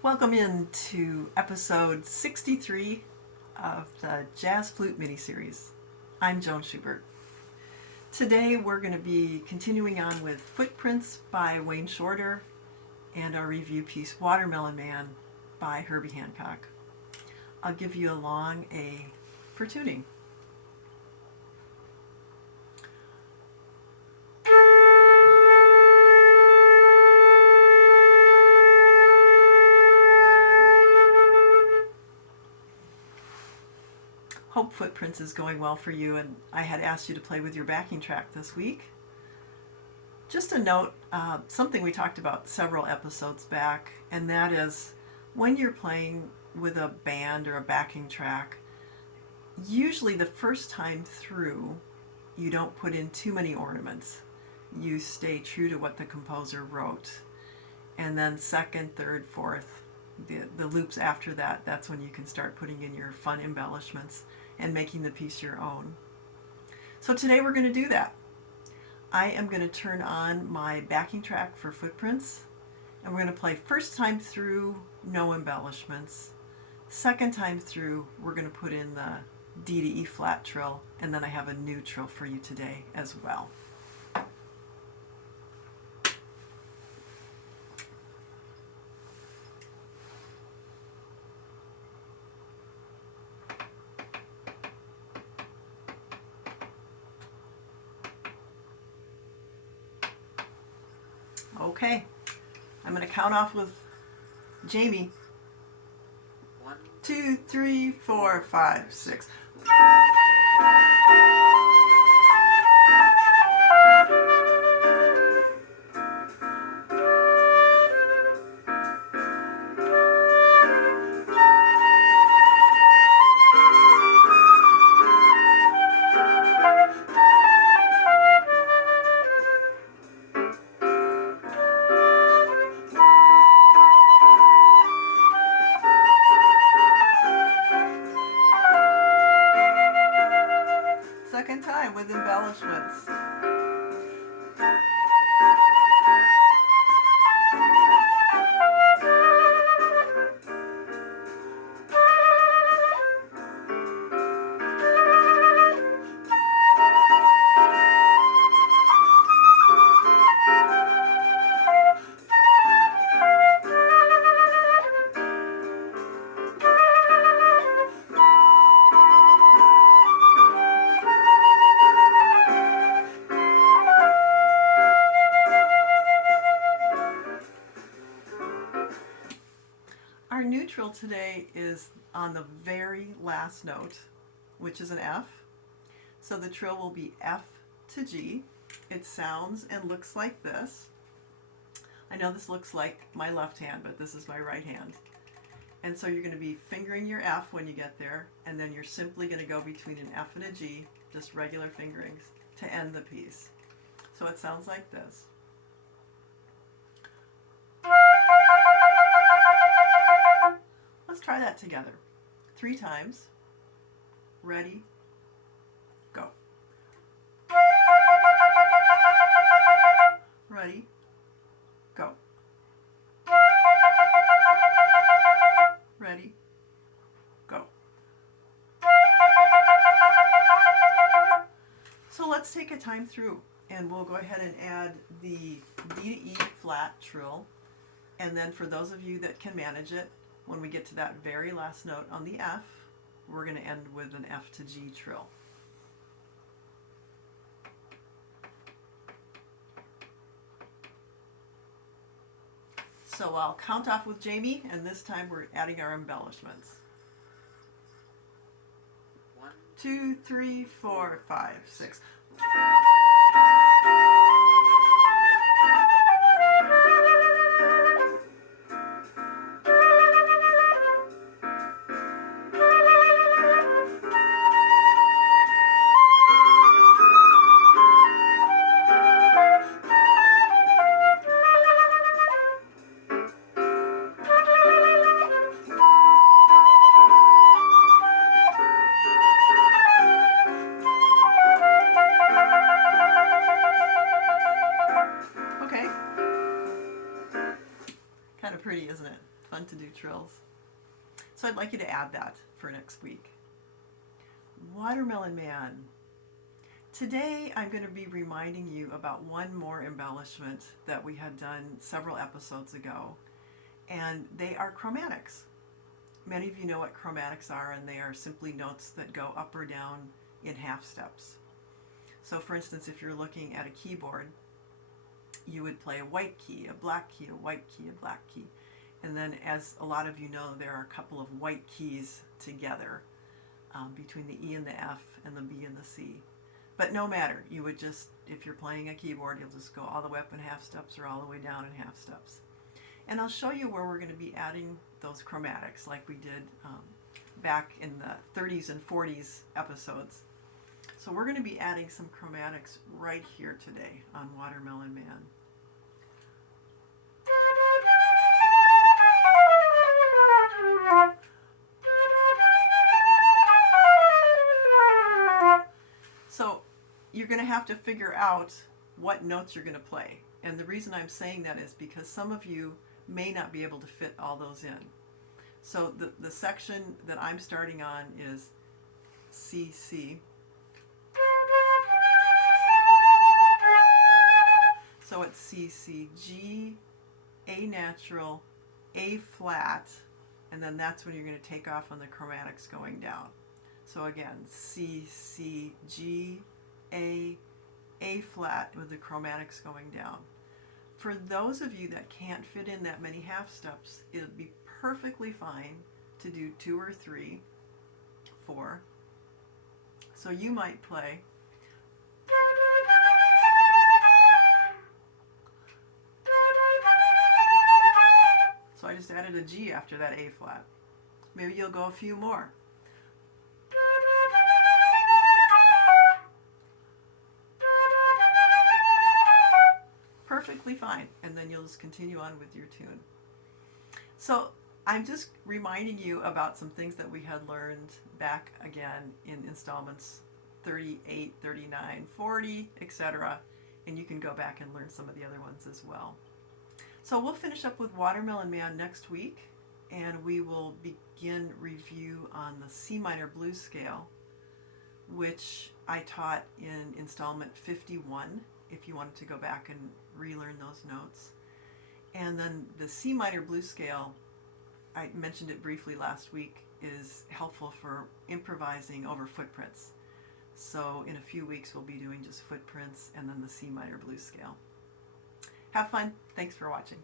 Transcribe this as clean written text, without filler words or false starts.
Welcome into episode 63 of the Jazz Flute mini-series. I'm Joan Schubert. Today we're going to be continuing on with Footprints by Wayne Shorter and our review piece Watermelon Man by Herbie Hancock. I'll give you a long A for tuning. Hope Footprints is going well for you, and I had asked you to play with your backing track this week. Just a note, something we talked about several episodes back, and that is when you're playing with a band or a backing track, usually the first time through you don't put in too many ornaments. You stay true to what the composer wrote, and then second, third, fourth, the loops after that, that's when you can start putting in your fun embellishments and making the piece your own. So today we're going to do that. I am going to turn on my backing track for Footprints, and we're going to play first time through, no embellishments. Second time through, we're going to put in the D to E flat trill, and then I have a new trill for you today as well. Okay, I'm going to count off with Jamie. 1, 2, 3, 4, 5, 6. Second time with embellishments. Our new trill today is on the very last note, which is an F. So the trill will be F to G. It sounds and looks like this. I know this looks like my left hand, but this is my right hand. And so you're going to be fingering your F when you get there, and then you're simply going to go between an F and a G, just regular fingerings, to end the piece. So it sounds like this. Let's try that together. 3 times. Ready, go. Ready, go. Ready, go. So let's take a time through, and we'll go ahead and add the D to E flat trill, and then for those of you that can manage it, when we get to that very last note on the F, we're going to end with an F to G trill. So I'll count off with Jamie, and this time we're adding our embellishments. 1, 2, 3, 4, 5, 6. Fun to do trills. So I'd like you to add that for next week. Watermelon Man. Today I'm going to be reminding you about one more embellishment that we had done several episodes ago, and they are chromatics. Many of you know what chromatics are, and they are simply notes that go up or down in half steps. So for instance, if you're looking at a keyboard, you would play a white key, a black key, a white key, a black key. And then, as a lot of you know, there are a couple of white keys together between the E and the F and the B and the C. But no matter, you would just, if you're playing a keyboard, you'll just go all the way up in half steps or all the way down in half steps. And I'll show you where we're going to be adding those chromatics like we did back in the 30s and 40s episodes. So we're going to be adding some chromatics right here today on Watermelon Man. So you're going to have to figure out what notes you're going to play. And the reason I'm saying that is because some of you may not be able to fit all those in. So the section that I'm starting on is C, C. So it's C, C, G, A natural, A flat, and then that's when you're going to take off on the chromatics going down. So again, C, C, G, A flat with the chromatics going down. For those of you that can't fit in that many half steps, it'll be perfectly fine to do 2 or 3, 4. So you might play so I just added a G after that A flat. Maybe you'll go a few more. Perfectly fine, and then you'll just continue on with your tune. So I'm just reminding you about some things that we had learned back again in installments 38, 39, 40, etc. And you can go back and learn some of the other ones as well. So we'll finish up with Watermelon Man next week, and we will begin review on the C minor blues scale, which I taught in installment 51, if you wanted to go back and relearn those notes. And then the C minor blues scale, I mentioned it briefly last week, is helpful for improvising over footprints. So in a few weeks we'll be doing just footprints and then the C minor blues scale. Have fun. Thanks for watching.